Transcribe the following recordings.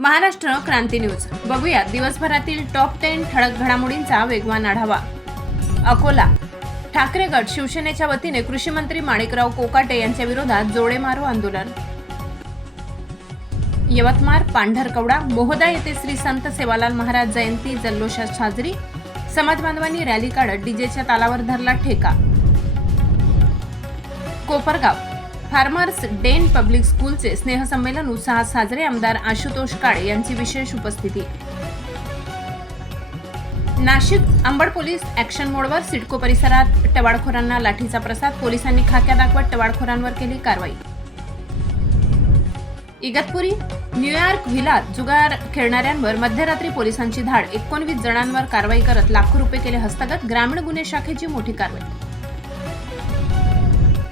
महाराष्ट्र क्रांती news. बघूया दिवसभरातील top ten ठळक घडामोडींचा वेगवान आढावा. अकोला. ठाकरे गट शिवसेनेच्या वतीने कृषी मंत्री माणिकराव कोकाटे यांच्या विरोधात जोडे मारो आंदोलन. यवतमाळ पांढरकवडा मोहदा येथे श्री संत सेवालाल महाराज जयंती जल्लोषात साजरी. समाज बांधवांनी रॅली काढत डीजेच्या तालावर धरला ठेका. कोपरगाव. फार्मर्स डेन पब्लिक स्कूलचे स्नेहसंमेलन उत्साहात साजरे आमदार आशुतोष काळे यांची विशेष उपस्थिती. नाशिक अंबड पोलीस ऍक्शन मोडवर सिडको परिसरात टवाळखोरांना लाठीचा प्रसाद पोलिसांनी खाक्या दाखवत टवाळखोरांवर केली कारवाई. इगतपुरी न्यूयॉर्क व्हिलात जुगार खेळणाऱ्यांवर मध्यरात्री पोलिसांची धाड एकोणवीस जणांवर कारवाई करत लाखो रुपये केले हस्तगत ग्रामीण गुन्हे शाखेची मोठी कारवाई.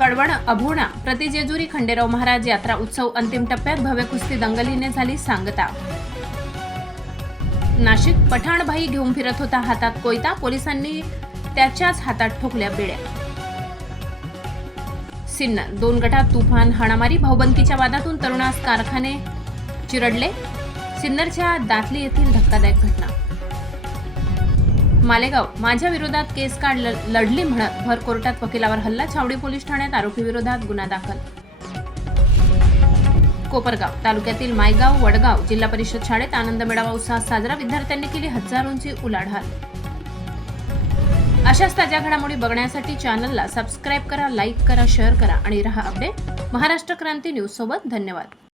कडवण अभोणा प्रतिजेजुरी खंडेराव महाराज यात्रा उत्सव अंतिम टप्प्यात भव्य कुस्ती दंगलीने झाली सांगता. नाशिक पठाणभाई घेऊन फिरत होता हातात कोयता पोलिसांनी त्याच्याच हातात ठोकल्या बेड्या सिन्नर दोन गटात तुफान हाणामारी भाऊबंदकीच्या वादातून तरुणास कारखाने चिरडले. सिन्नरच्या दातली येथील धक्कादायक घटना. मालेगाव माझ्या विरोधात केस काढ लढली म्हणत भर कोर्टात वकिलावर हल्ला छावडी पोलीस ठाण्यात आरोपी विरोधात गुन्हा दाखल. कोपरगाव तालुक्यातील मायगाव वडगाव जिल्हा परिषद शाळेत आनंद मेळावा उत्साहात साजरा विद्यार्थ्यांनी केली हजारोंची उलाढाल. अशाच ताज्या घडामोडी बघण्यासाठी चॅनलला सबस्क्राईब करा लाईक करा शेअर करा आणि रहा अपडेट. महाराष्ट्र क्रांती न्यूज सोबत धन्यवाद.